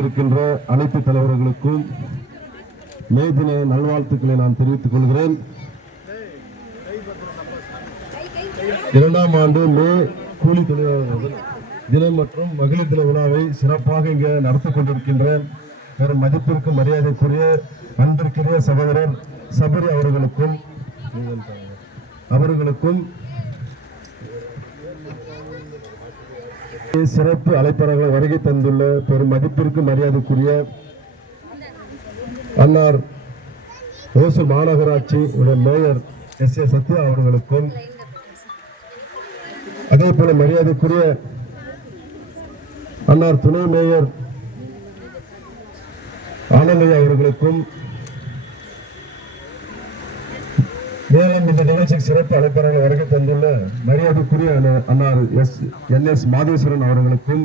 கொண்டிருக்கின்ற அனைத்து தலைவர்களுக்கும் மே தின நல்வாழ்த்துக்களை நான் தெரிவித்துக் கொள்கிறேன். இரண்டாம் ஆண்டு மே கூலி தொழிலாளர்கள் தினம் மற்றும் மகளிர் தின விழாவை சிறப்பாக இங்கே நடத்தி கொண்டிருக்கின்ற பெரும் மதிப்பிற்கு மரியாதைக்குரிய அன்பிற்குரிய சகோதரர் சபரி அவர்களுக்கும் அவர்களுக்கும் சிறப்பு அழைப்பாளர்களை வருகை தந்துள்ள பெரும் மதிப்பிற்கு மரியாதைக்குரிய அன்னார் ஓசூர் மாநகராட்சி மேயர் எஸ் ஏ சத்யா அவர்களுக்கும் அதே போல மரியாதைக்குரிய அன்னார் துணை மேயர் ஆனந்தையா அவர்களுக்கும் மேலும் இந்த நிகழ்ச்சிக்கு சிறப்பு அழைப்பாளர்கள் வருகை தந்துள்ள மரியாதைக்குரிய அண்ணா- அன்னார் எஸ் என் எஸ் மாதேஸ்வரன் அவர்களுக்கும்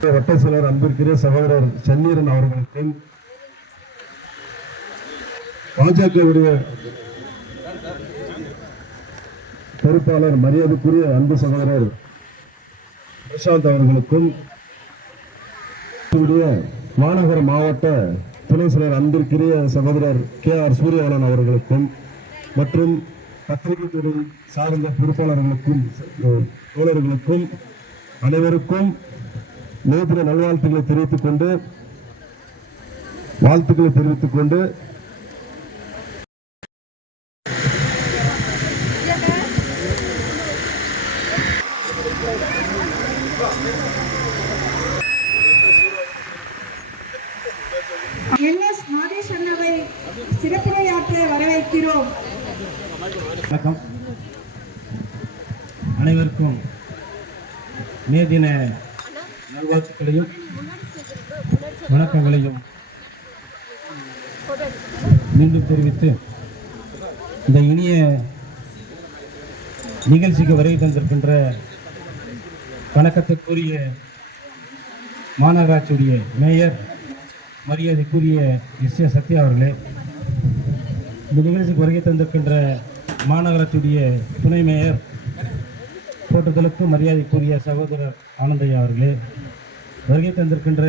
வட்ட சிலர் அன்பிற்குரிய சகோதரர் சென்னீரன் அவர்களுக்கும் பாஜகவுடைய பொறுப்பாளர் மரியாதைக்குரிய அன்பு சகோதரர் பிரசாந்த் அவர்களுக்கும் மாநகர மாவட்ட துணை செயலர் அன்பிற்குரிய சகோதரர் கே ஆர் சூரியவளன் அவர்களுக்கும் மற்றும் பத்திரிகை துறை சார்ந்த பொறுப்பாளர்களுக்கும் தோழர்களுக்கும் அனைவருக்கும் நேற்று நல்வாழ்த்துக்களை தெரிவித்துக் கொண்டு வாழ்த்துக்களை தெரிவித்துக் கொண்டு என் எஸ் நாகேஷ் அண்ணாவை சிறப்புரையாற்ற வரவேற்கிறோம் வணக்கம் அனைவருக்கும் மே தின நல்வாழ்த்துக்களையும் வணக்கங்களையும் மீண்டும் தெரிவித்து இந்த இனிய நிகழ்ச்சிக்கு வருகை தந்திருக்கின்ற வணக்கத்திற்குரிய மாநகராட்சியுடைய மேயர் மரியாதைக்குரிய எஸ் ஏ சத்யா அவர்களே இந்த நிகழ்ச்சிக்கு வருகை தந்திருக்கின்ற மாநகராட்சியுடைய துணை மேயர் போட்டுதலுக்கு மரியாதைக்குரிய சகோதரர் ஆனந்தையா அவர்களே வருகை தந்திருக்கின்ற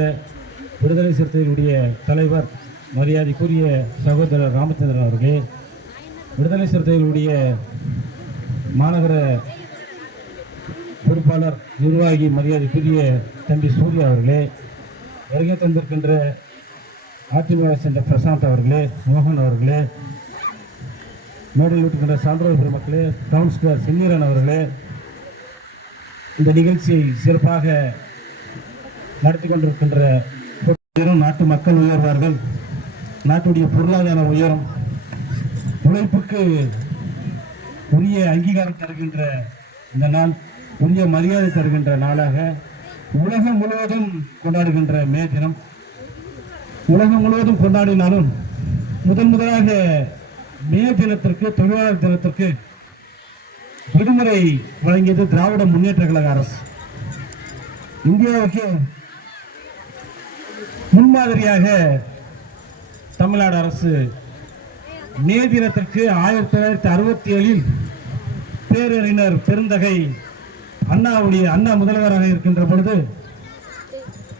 விடுதலை சிறுத்தைகளுடைய தலைவர் மரியாதைக்குரிய சகோதரர் ராமச்சந்திரன் அவர்களே விடுதலை சிறுத்தைகளுடைய மாநகர பொறுப்பாளர் நிர்வாகி மரியாதைக்குரிய தம்பி சூர்யா அவர்களே வருகை தந்திருக்கின்ற அதிமுக சென்ற பிரசாந்த் அவர்களே மோகன் அவர்களே மேடையில் இருக்கின்ற சான்றோர் பெருமக்களே கவுன்சிலர் சென்னீரன் அவர்களே இந்த நிகழ்ச்சியை சிறப்பாக நடத்தி கொண்டிருக்கின்ற உயரும் நாட்டு மக்கள் உயர்வார்கள். நாட்டுடைய பொருளாதார உயரும் உழைப்புக்கு உரிய அங்கீகாரம் தருகின்ற இந்த நாள் உரிய மரியாதை தருகின்ற நாளாக உலகம் முழுவதும் கொண்டாடுகின்ற மே தினம். உலகம் முழுவதும் கொண்டாடினாலும் முதன் முதலாக மே தினத்திற்கு தொழிலாளர் தினத்திற்கு விடுமுறை வழங்கியது திராவிட முன்னேற்ற கழக அரசு. இந்தியாவுக்கு முன்மாதிரியாக தமிழ்நாடு அரசு மே தினத்திற்கு ஆயிரத்தி தொள்ளாயிரத்தி அறுபத்தி ஏழில் பேரறிஞர் பெருந்தகை அண்ணாவுடைய அண்ணா முதல்வராக இருக்கின்ற பொழுது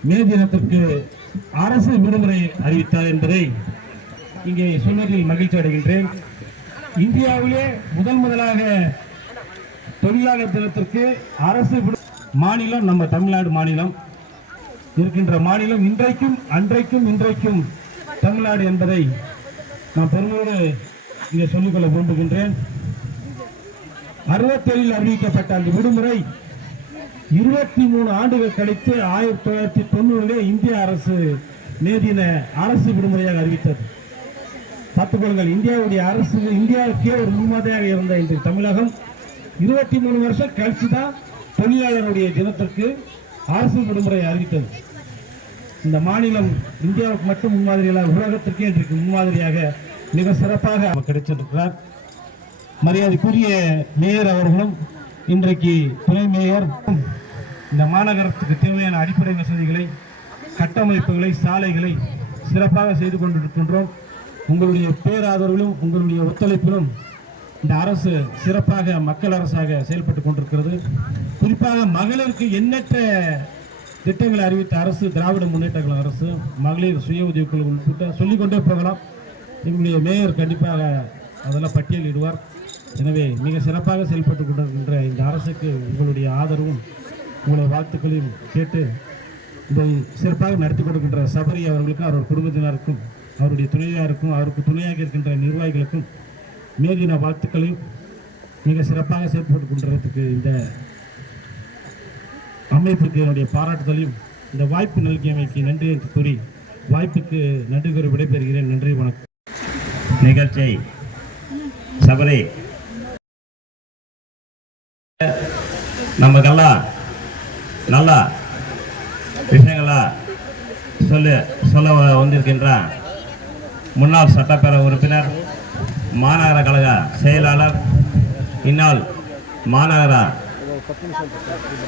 மே தினத்திற்கு அரசு விடுமுறை அறிவித்தார் என்பதை இங்கே சொன்னதில் மகிழ்ச்சி அடைகின்றேன். இந்தியாவிலே முதன் முதலாக தொழிலாளர் தினத்திற்கு அரசு விடு- மாநிலம் நம்ம தமிழ்நாடு மாநிலம். இருக்கின்ற மாநிலம் இன்றைக்கும் அன்றைக்கும் இன்றைக்கும் தமிழ்நாடு என்பதை நான் பெருமையோடு இங்கே சொல்லிக்கொள்ள விரும்புகின்றேன். அறுபத்தேழில் அறிவிக்கப்பட்ட அந்த விடுமுறை இருபத்தி மூணு ஆண்டுகள் கழித்து ஆயிரத்தி தொள்ளாயிரத்தி தொண்ணூறிலே இந்திய அரசு நேதின அரசு விடுமுறையாக அறிவித்தது. பார்த்துக்கொள்ளுங்கள் இந்தியாவுடைய அரசு இந்தியாவுக்கே ஒரு முன்மாதிரியாக இருந்த இன்று தமிழகம். இருபத்தி மூணு வருஷம் கழிச்சு தான் தொழிலாளருடைய தினத்திற்கு அரசு விடுமுறை அறிவித்தது. இந்த மாநிலம் இந்தியாவுக்கு மட்டும் முன்மாதிரியாக உலகத்திற்கே இன்றைக்கு முன்மாதிரியாக மிக சிறப்பாக அவர் கிடைச்சிருக்கிறார் மரியாதைக்குரிய மேயர் அவர்களும் இன்றைக்கு துணை மேயர் இந்த மாநகரத்துக்கு தேவையான அடிப்படை வசதிகளை கட்டமைப்புகளை சாலைகளை சிறப்பாக செய்து கொண்டிருக்கின்றோம். உங்களுடைய பேராதரவிலும் உங்களுடைய ஒத்துழைப்பிலும் இந்த அரசு சிறப்பாக மக்கள் அரசாக செயல்பட்டு கொண்டிருக்கிறது. குறிப்பாக மகளிருக்கு எண்ணற்ற திட்டங்களை அறிவித்த அரசு திராவிட முன்னேற்ற கழக அரசு மகளிர் சுய உதவிக்குழு உட்பட்ட சொல்லிக்கொண்டே போகலாம். எங்களுடைய மேயர் கண்டிப்பாக அதெல்லாம் பட்டியலிடுவார். எனவே மிக சிறப்பாக செயல்பட்டு கொண்டிருக்கின்ற இந்த அரசுக்கு உங்களுடைய ஆதரவும் உங்களுடைய வாழ்த்துக்களையும் கேட்டு இதை சிறப்பாக நடத்தி கொடுக்கின்ற சபரி அவர்களுக்கும் அவருடைய குடும்பத்தினருக்கும் அவருடைய துணைவியாருக்கும் அவருக்கு துணையாக இருக்கின்ற நிர்வாகிகளுக்கும் மேதின வாழ்த்துக்களையும் மிக சிறப்பாக செயல்பட்டு கொண்டிருக்கிறதுக்கு இந்த அமைப்புக்கு என்னுடைய பாராட்டுதலையும் இந்த வாய்ப்பு நல்கியமைக்கு நன்றி என்று கூறி வாய்ப்புக்கு நன்றி கூறி விடைபெறுகிறேன். நன்றி வணக்கம். நிகழ்ச்சியை சபரி. நமக்கெல்லாம் நல்லா விஷயங்களா சொல்ல சொல்ல வந்திருக்கின்றான் முன்னாள் சட்டப்பேரவை உறுப்பினர் மாநகர கழக செயலாளர் இந்நாள் மாநகர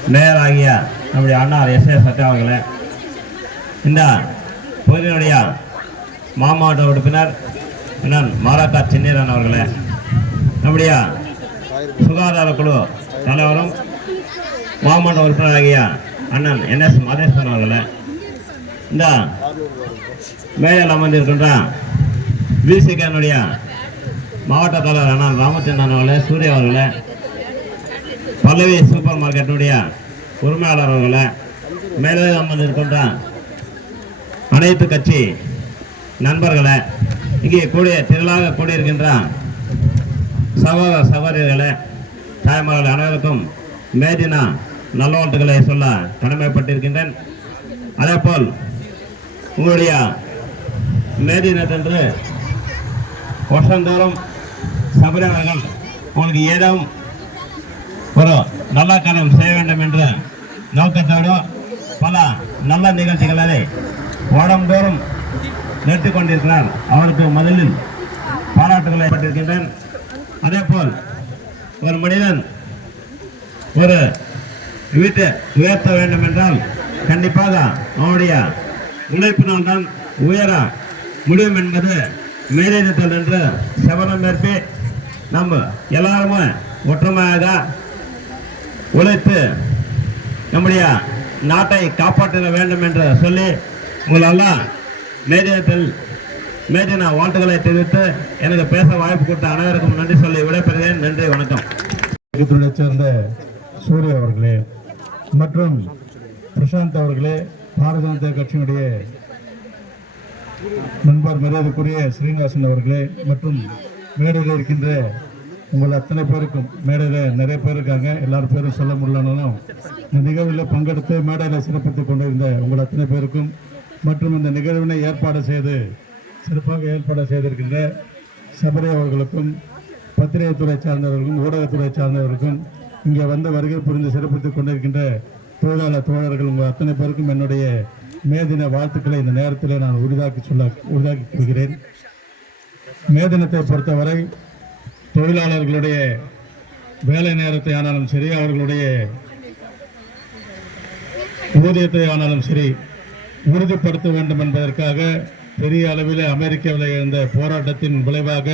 மேயர் ஆகிய நம்முடைய அண்ணார் எஸ் ஏ சட்ட அவர்களே இந்த பகுதியினுடைய மாமாவட்ட உறுப்பினர் அண்ணன் மாராக்கா சின்னீரன் அவர்களே நம்முடைய சுகாதார குழு தலைவரும் மாவட்ட உறுப்பினராகிய அண்ணன் என் எஸ் மாதேஸ்வரன் அவர்களே இந்த மேயர் அமர்ந்திருக்கின்ற விசிகனுடைய மாவட்ட தலைவர் ராமச்சந்திரன் அவர்களே சூர்யா அவர்களே பல்லவி சூப்பர் மார்க்கெட்டுடைய உரிமையாளர் அவர்களே மேலே அமர்ந்திருக்கின்ற அனைத்து கட்சி நண்பர்களே இங்கே கூடிய திரளாக கூடியிருக்கின்ற சகோதர சகோதரிகளே தாய்மார்கள் அனைவருக்கும் மேதினா நல்வாழ்த்துக்களை சொல்ல கடமைப்பட்டிருக்கின்றேன். அதேபோல் உங்களுடைய மேதினத்தன்று வருஷந்தோறும் சபரிவர்கள் உங்களுக்கு ஏதும் ஒரு நல்ல காலம் செய்ய வேண்டும் என்ற நோக்கத்தோடு பல நல்ல நிகழ்ச்சிகளை வருடந்தோறும் நிறுத்தி கொண்டிருக்கிறார். அவருக்கு முதலில் பாராட்டுகளை பட்டிருக்கின்றேன். அதே போல் ஒரு மனிதன் ஒரு வீட்டை உயர்த்த வேண்டும் என்றால் கண்டிப்பாக அவனுடைய உழைப்பினால் தான் உயர முடியும் என்பது மேலேற்றல் என்று செவனம் ஏற்பி நம்ம எல்லாருமே ஒற்றுமையாக உழைத்து நம்முடைய நாட்டை காப்பாற்ற வேண்டும் என்று சொல்லி உங்களெல்லாம் மேதினத்தில் மேதின வாழ்த்துக்களை தெரிவித்து எனக்கு பேச வாய்ப்பு கொடுத்த அனைவருக்கும் நன்றி சொல்லி விடைபெறுகிறேன். நன்றி வணக்கம். இயக்கத்தினுடைய சேர்ந்த சூரிய அவர்களே மற்றும் பிரசாந்த் அவர்களே பாரதிய ஜனதா கட்சியினுடைய நண்பர் மரியாதைக்குரிய ஸ்ரீனிவாசன் அவர்களே மற்றும் மேடையில் இருக்கின்ற உங்கள் அத்தனை பேருக்கும் மேடையில் நிறைய பேர் இருக்காங்க. எல்லார் பேரும் சொல்ல முடியலனாலும் இந்த நிகழ்வில் பங்கெடுத்து மேடையில் சிறப்பித்துக் கொண்டிருந்த உங்கள் அத்தனை பேருக்கும் மற்றும் இந்த நிகழ்வினை ஏற்பாடு செய்து சிறப்பாக ஏற்பாடு செய்திருக்கின்ற சபரி அவர்களுக்கும் பத்திரிகைத்துறை சார்ந்தவர்களுக்கும் ஊடகத்துறை சார்ந்தவர்களுக்கும் இங்கே வந்த வருகை புரிந்து சிறப்பித்துக் கொண்டிருக்கின்ற தொழிலாளர் தோழர்கள் உங்கள் அத்தனை பேருக்கும் என்னுடைய மேதின வாழ்த்துக்களை இந்த நேரத்தில் நான் உரிதாக்கி சொல்ல உரிதாக்கி கொள்கிறேன். மே தினத்தை பொறுத்தவரை தொழிலாளர்களுடைய வேலை நேரத்தை ஆனாலும் சரி அவர்களுடைய ஊதியத்தை ஆனாலும் சரி உறுதிப்படுத்த வேண்டும் என்பதற்காக பெரிய அளவில் அமெரிக்காவில் இருந்த போராட்டத்தின் விளைவாக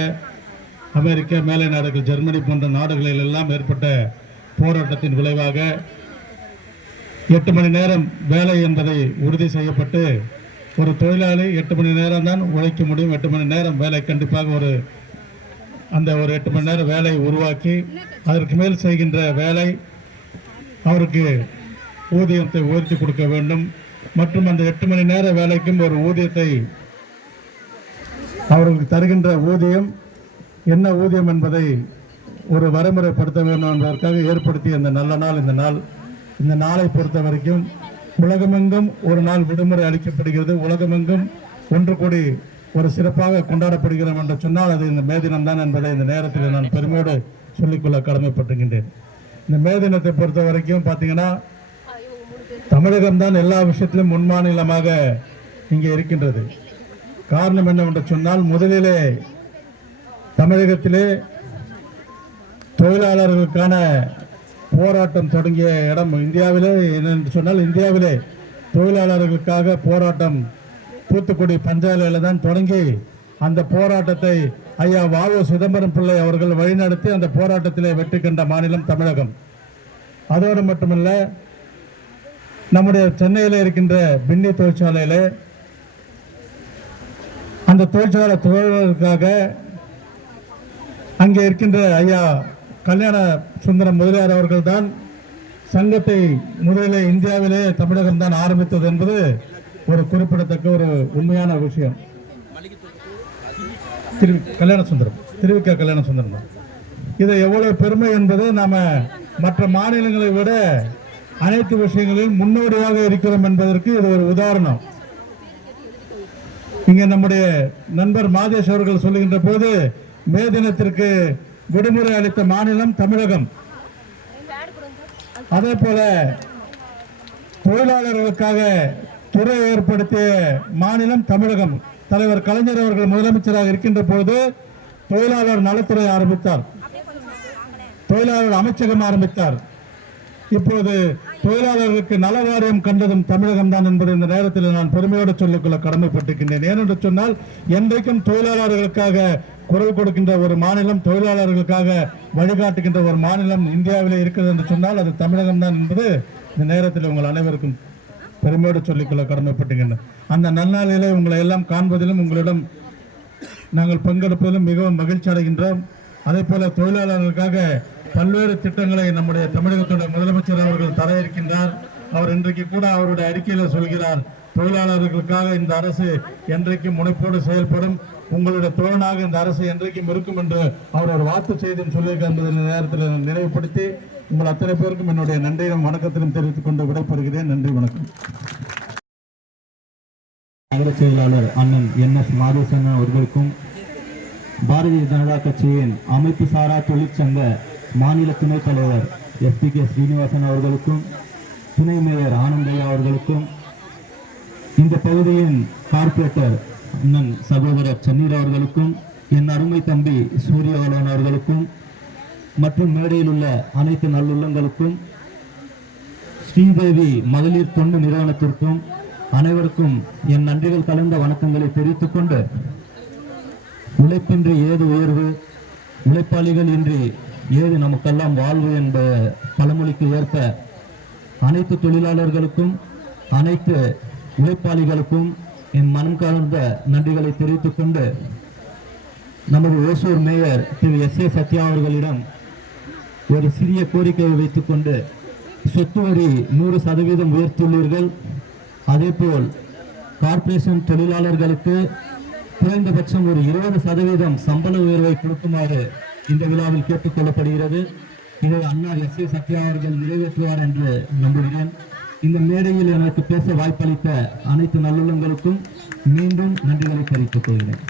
அமெரிக்கா மேலை நாடுகள் ஜெர்மனி போன்ற நாடுகளில் எல்லாம் ஏற்பட்ட போராட்டத்தின் விளைவாக எட்டு மணி நேரம் வேலை என்பதை உறுதி செய்யப்பட்டு ஒரு தொழிலாளி எட்டு மணி நேரம் தான் உழைக்க முடியும். எட்டு மணி நேரம் வேலை கண்டிப்பாக ஒரு அந்த ஒரு எட்டு மணி நேரம் வேலையை உருவாக்கி அதற்கு மேல் செய்கின்ற வேலை அவருக்கு ஊதியத்தை உயர்த்தி கொடுக்க வேண்டும். மற்றும் அந்த எட்டு மணி நேர வேலைக்கும் ஒரு ஊதியத்தை அவர்களுக்கு தருகின்ற ஊதியம் என்ன ஊதியம் என்பதை ஒரு வரைமுறைப்படுத்த வேண்டும் என்பதற்காக ஏற்படுத்திய இந்த நல்ல நாள் இந்த நாள் இந்த நாளை பொறுத்த வரைக்கும் உலகமெங்கும் ஒரு நாள் விடுமுறை அளிக்கப்படுகிறது. உலகமெங்கும் ஒன்று கூடி ஒரு சிறப்பாக கொண்டாடப்படுகிறோம் என்று சொன்னால் அது இந்த மே தினம்தான் என்பதை இந்த நேரத்தில் நான் பெருமையோடு சொல்லிக்கொள்ள கடமைப்பட்டுகின்றேன். இந்த மே தினத்தை பொறுத்த வரைக்கும் பார்த்தீங்கன்னா தமிழகம் தான் எல்லா விஷயத்திலும் முன்மாநிலமாக இங்கே இருக்கின்றது. காரணம் என்னவென்று சொன்னால் முதலிலே தமிழகத்திலே தொழிலாளர்களுக்கான போராட்டம் தொடங்கிய இடம் இந்தியாவிலே. என்னென்று சொன்னால் இந்தியாவிலே தொழிலாளர்களுக்காக போராட்டம் தூத்துக்குடி பஞ்சாலையில் தான் தொடங்கி அந்த போராட்டத்தை ஐயா வாவு சிதம்பரம் பிள்ளை அவர்கள் வழிநடத்தி அந்த போராட்டத்திலே வெற்றி கண்ட மாநிலம் தமிழகம். அதோடு மட்டுமல்ல நம்முடைய சென்னையில் இருக்கின்ற பின்னி தொழிற்சாலையில் அந்த தொழிற்சாலை தொழிலாளர்களுக்காக அங்கே இருக்கின்ற ஐயா கல்யாண சுந்தரம் முதலியார் அவர்கள்தான் சங்கத்தை முதலிலே இந்தியாவிலே தமிழகம் தான் ஆரம்பித்தது என்பது ஒரு குறிப்பிடத்தக்க ஒரு உண்மையான விஷயம். திரு கல்யாண சுந்தரம் திருவிக்க கல்யாண சுந்தரம் தான். இது எவ்வளவு பெருமை என்பது நாம மற்ற மாநிலங்களை விட அனைத்து விஷயங்களிலும் முன்னோடியாக இருக்கிறோம் என்பதற்கு இது ஒரு உதாரணம். இங்கே நம்முடைய நண்பர் மாதேஷ் அவர்கள் சொல்லுகின்ற போது மே தினத்திற்கு விடுமுறை அளித்த மாநிலம் தமிழகம். அதே போல தொழிலாளர்களுக்காக துறை ஏற்படுத்திய மாநிலம் தமிழகம். தலைவர் கலைஞர் அவர்கள் முதலமைச்சராக இருக்கின்ற போது தொழிலாளர் நலத்துறை ஆரம்பித்தார். தொழிலாளர் அமைச்சகம் ஆரம்பித்தார். இப்போது தொழிலாளர்களுக்கு நல வாரியம் கண்டதும் தமிழகம் தான் என்பதை இந்த நேரத்தில் நான் பெருமையோடு சொல்லிக்கொள்ள கடமைப்பட்டிருக்கின்றேன். ஏனென்று சொன்னால் என்றைக்கும் தொழிலாளர்களுக்காக குரல் கொடுக்கின்ற ஒரு மாநிலம் தொழிலாளர்களுக்காக வழிகாட்டுகின்ற ஒரு மாநிலம் இந்தியாவிலே இருக்கிறது என்று சொன்னால் அது தமிழகம் தான் என்பது இந்த நேரத்தில் உங்கள் அனைவருக்கும் பெருமையோடு சொல்லிக்கொள்ள கடமைப்பட்டுகின்றன அந்த நன்னாளிலே உங்களை எல்லாம் காண்பதிலும் உங்களிடம் நாங்கள் பங்கெடுப்பதிலும் மிகவும் மகிழ்ச்சி அடைகின்றோம். அதே போல தொழிலாளர்களுக்காக பல்வேறு திட்டங்களை நம்முடைய தமிழகத்துடைய முதலமைச்சர் அவர்கள் தர இருக்கின்றார் அவர் இன்றைக்கு கூட அவருடைய அறிக்கையில் சொல்கிறார் தொழிலாளர்களுக்காக இந்த அரசு என்றைக்கும் முனைப்போடு செயல்படும். உங்களுடைய தோழனாக இந்த அரசு என்றைக்கும் இருக்கும் என்று அவர் ஒரு வாக்கு செய்தியும் சொல்லியிருக்கார் என்பதை நேரத்தில் நினைவுபடுத்தி உங்கள் அத்தனை பேருக்கும் என்னுடைய நன்றியும் வணக்கத்திலும் தெரிவித்துக் கொண்டு விடைபெறுகிறேன். நன்றி வணக்கம். நகர செயலாளர் அண்ணன் என் எஸ் மாதேசன் அவர்களுக்கும் பாரதிய ஜனதா கட்சியின் அமைப்பு சாரா தொழிற்சங்க மாநில துணைத் தலைவர் எஸ். பி. கே. ஸ்ரீனிவாசன் அவர்களுக்கும் துணை மேயர் ஆனந்தையா அவர்களுக்கும் இந்த பகுதியின் கார்ப்பரேட்டர் அண்ணன் சகோதரர் சென்னீர் அவர்களுக்கும் என் அருமை தம்பி சூரியவலன் அவர்களுக்கும் மற்றும் மேடையில் உள்ள அனைத்து நல்லுள்ளங்களுக்கும் ஸ்ரீதேவி மகளிர் தொண்டு நிறுவனத்திற்கும் அனைவருக்கும் என் நன்றிகள் கலந்த வணக்கங்களை தெரிவித்துக் கொண்டு உழைப்பின்றி ஏது உயர்வு உழைப்பாளிகள் இன்றி ஏது நமக்கெல்லாம் வாழ்வு என்ற பழமொழிக்கு ஏற்ப அனைத்து தொழிலாளர்களுக்கும் அனைத்து உழைப்பாளிகளுக்கும் என் மனம் கலந்த நன்றிகளை தெரிவித்துக் கொண்டு நமது Hosur mayor Thiru S A Sathya அவர்களிடம் ஒரு சிறிய கோரிக்கையை வைத்துக்கொண்டு சொத்து வரி நூறு சதவீதம் உயர்த்தியுள்ளீர்கள் அதேபோல் கார்ப்பரேஷன் தொழிலாளர்களுக்கு குறைந்தபட்சம் ஒரு இருபது சதவீதம் சம்பள உயர்வை கொடுக்குமாறு இந்த விழாவில் கேட்டுக்கொள்ளப்படுகிறது இதை அண்ணா எஸ் ஏ சத்யா அவர்கள் நிறைவேற்றுவார் என்று நம்புகிறேன். இந்த மேடையில் எனக்கு பேச வாய்ப்பளித்த அனைத்து நல்லுள்ளங்களுக்கும் மீண்டும் நன்றிகளை தெரிவித்துக் கொள்கிறேன்.